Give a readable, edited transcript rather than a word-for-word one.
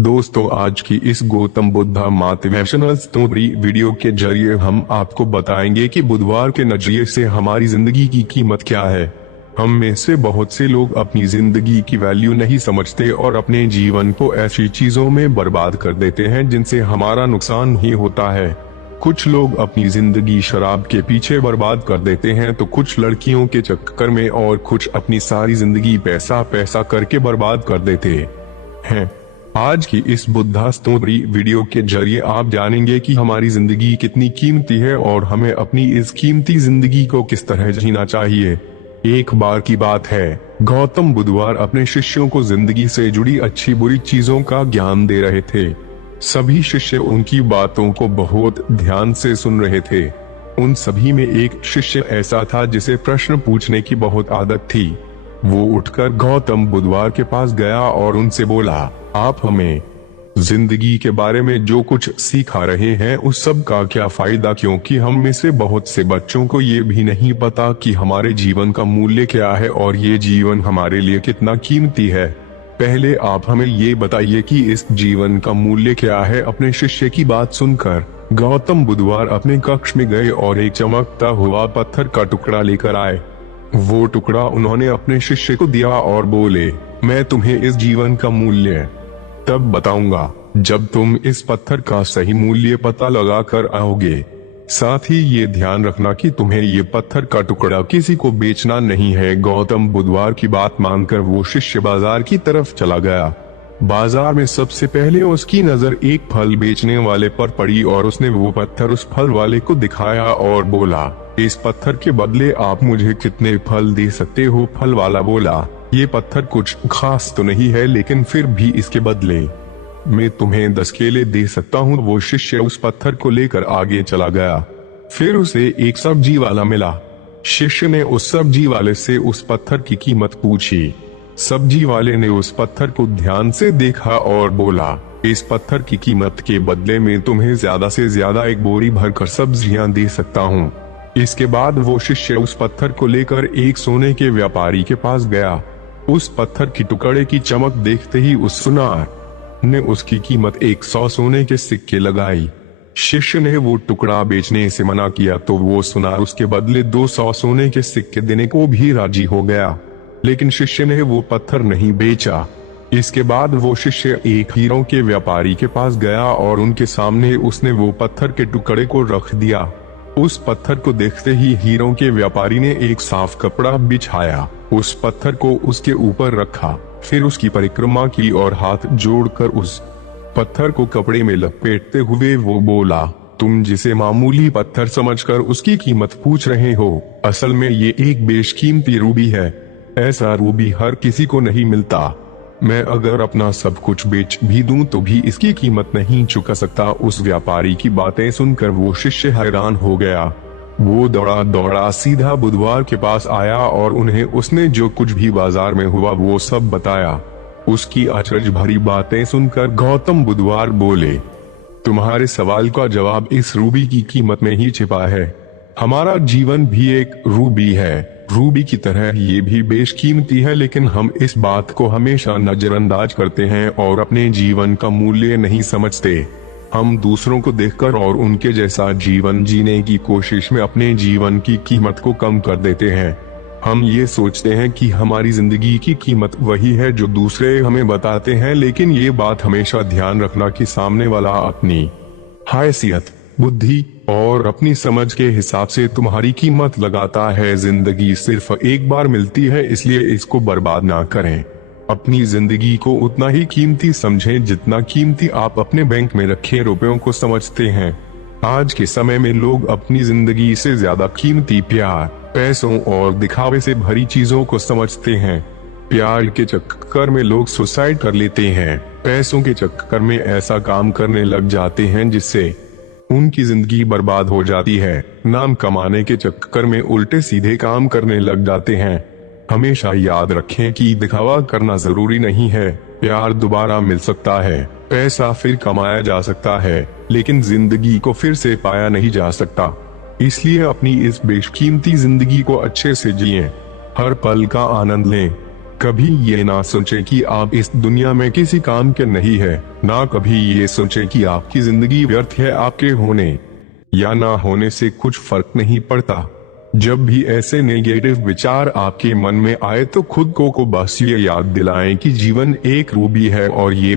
दोस्तों, आज की इस Gautam Buddha motivational story video के जरिए हम आपको बताएंगे कि बुधवार के नजरिए से हमारी जिंदगी की कीमत क्या है। हम में से बहुत से लोग अपनी जिंदगी की वैल्यू नहीं समझते और अपने जीवन को ऐसी चीजों में बर्बाद कर देते हैं जिनसे हमारा नुकसान ही होता है। कुछ लोग अपनी जिंदगी शराब के पीछे बर्बाद कर देते हैं, तो कुछ लड़कियों के चक्कर में और कुछ अपनी सारी जिंदगी पैसा पैसा करके बर्बाद कर देते हैं। आज की इस बुद्धा स्टोरी वीडियो के जरिए आप जानेंगे कि हमारी जिंदगी कितनी कीमती है और हमें अपनी इस कीमती जिंदगी को किस तरह जीना चाहिए। एक बार की बात है, गौतम बुधवार अपने शिष्यों को जिंदगी से जुड़ी अच्छी बुरी चीजों का ज्ञान दे रहे थे। सभी शिष्य उनकी बातों को बहुत ध्यान से सुन रहे थे। उन सभी में एक शिष्य ऐसा था जिसे प्रश्न पूछने की बहुत आदत थी। वो उठकर गौतम बुधवार के पास गया और उनसे बोला, आप हमें जिंदगी के बारे में जो कुछ सिखा रहे हैं उस सब का क्या फायदा, क्योंकि हम में से बहुत से बच्चों को ये भी नहीं पता कि हमारे जीवन का मूल्य क्या है और ये जीवन हमारे लिए कितना कीमती है। पहले आप हमें ये बताइए कि इस जीवन का मूल्य क्या है। अपने शिष्य की बात सुनकर गौतम बुधवार अपने कक्ष में गए और एक चमकता हुआ पत्थर का टुकड़ा लेकर आए। वो टुकड़ा उन्होंने अपने शिष्य को दिया और बोले, मैं तुम्हें इस जीवन का मूल्य तब बताऊंगा जब तुम इस पत्थर का सही मूल्य पता लगा कर आओगे। साथ ही ये ध्यान रखना कि तुम्हें ये पत्थर का टुकड़ा किसी को बेचना नहीं है। गौतम बुधवार की बात मानकर वो शिष्य बाजार की तरफ चला गया। बाजार में सबसे पहले उसकी नजर एक फल बेचने वाले पर पड़ी और उसने वो पत्थर उस फल वाले को दिखाया और बोला, इस पत्थर के बदले आप मुझे कितने फल दे सकते हो। फल वाला बोला, ये पत्थर कुछ खास तो नहीं है, लेकिन फिर भी इसके बदले मैं तुम्हें 10 केले दे सकता हूँ। वो शिष्य उस पत्थर को लेकर आगे चला गया। फिर उसे एक सब्जी वाला मिला। शिष्य ने उस सब्जी वाले से उस पत्थर की कीमत पूछी। सब्जी वाले ने उस पत्थर को ध्यान से देखा और बोला, इस पत्थर की कीमत के बदले में तुम्हें ज्यादा से ज्यादा एक बोरी भरकर सब्जियां दे सकता हूँ। इसके बाद वो शिष्य उस पत्थर को लेकर एक सोने के व्यापारी के पास गया। उस पत्थर की टुकड़े की चमक देखते ही उस सुनार ने उसकी कीमत 100 सोने के सिक्के लगाई। शिष्य ने वो टुकड़ा बेचने से मना किया तो वो सुनार उसके बदले 200 सोने के सिक्के देने को भी राजी हो गया, लेकिन शिष्य ने वो पत्थर नहीं बेचा। इसके बाद वो शिष्य एक हीरों के व्यापारी के पास गया और उनके सामने उसने वो पत्थर के टुकड़े को रख दिया। उस पत्थर को देखते ही हीरों के व्यापारी ने एक साफ कपड़ा बिछाया, उस पत्थर को उसके ऊपर रखा, फिर उसकी परिक्रमा की और हाथ जोड़कर उस पत्थर को कपड़े में लपेटते हुए वो बोला, तुम जिसे मामूली पत्थर समझकर उसकी कीमत पूछ रहे हो, असल में ये एक बेशकीमती रूबी है। ऐसा रूबी हर किसी को नहीं मिलता। मैं अगर अपना सब कुछ बेच भी दूं तो भी इसकी कीमत नहीं चुका सकता। उस व्यापारी की बातें सुनकर वो शिष्य हैरान हो गया। वो दौड़ा दौड़ा सीधा बुधवार के पास आया और उन्हें उसने जो कुछ भी बाजार में हुआ वो सब बताया। उसकी अचरज भरी बातें सुनकर गौतम बुधवार बोले, तुम्हारे सवाल का जवाब इस रूबी की कीमत में ही छिपा है। हमारा जीवन भी एक रूबी है। रूबी की तरह ये भी बेशकीमती है, लेकिन हम इस बात को हमेशा नजरअंदाज करते हैं और अपने जीवन का मूल्य नहीं समझते। हम दूसरों को देखकर और उनके जैसा जीवन जीने की कोशिश में अपने जीवन की कीमत को कम कर देते हैं। हम ये सोचते हैं कि हमारी जिंदगी की कीमत वही है जो दूसरे हमें बताते हैं, लेकिन ये बात हमेशा ध्यान रखना कि सामने वाला अपनी हैसियत, बुद्धि और अपनी समझ के हिसाब से तुम्हारी कीमत लगाता है। जिंदगी सिर्फ एक बार मिलती है, इसलिए इसको बर्बाद ना करें। अपनी जिंदगी को उतना ही कीमती समझें जितना कीमती आप अपने बैंक में रखे रुपयों को समझते हैं। आज के समय में लोग अपनी जिंदगी से ज्यादा कीमती प्यार, पैसों और दिखावे से भरी चीजों को समझते हैं। प्यार के चक्कर में लोग सुसाइड कर लेते हैं। पैसों के चक्कर में ऐसा काम करने लग जाते हैं जिससे उनकी जिंदगी बर्बाद हो जाती है। नाम कमाने के चक्कर में उल्टे सीधे काम करने लग जाते हैं। हमेशा याद रखें कि दिखावा करना जरूरी नहीं है। प्यार दोबारा मिल सकता है, पैसा फिर कमाया जा सकता है, लेकिन जिंदगी को फिर से पाया नहीं जा सकता। इसलिए अपनी इस बेशकीमती जिंदगी को अच्छे से जिएं, हर पल का आनंद लें। कभी ये ना सोचें कि आप इस दुनिया में किसी काम के नहीं है, ना कभी ये सोचें कि आपकी जिंदगी व्यर्थ है। आपके होने या ना होने से कुछ फर्क नहीं पड़ता। जब भी ऐसे नेगेटिव विचार आपके मन में आए तो खुद को बस ये याद दिलाएं कि जीवन एक रूबी है और ये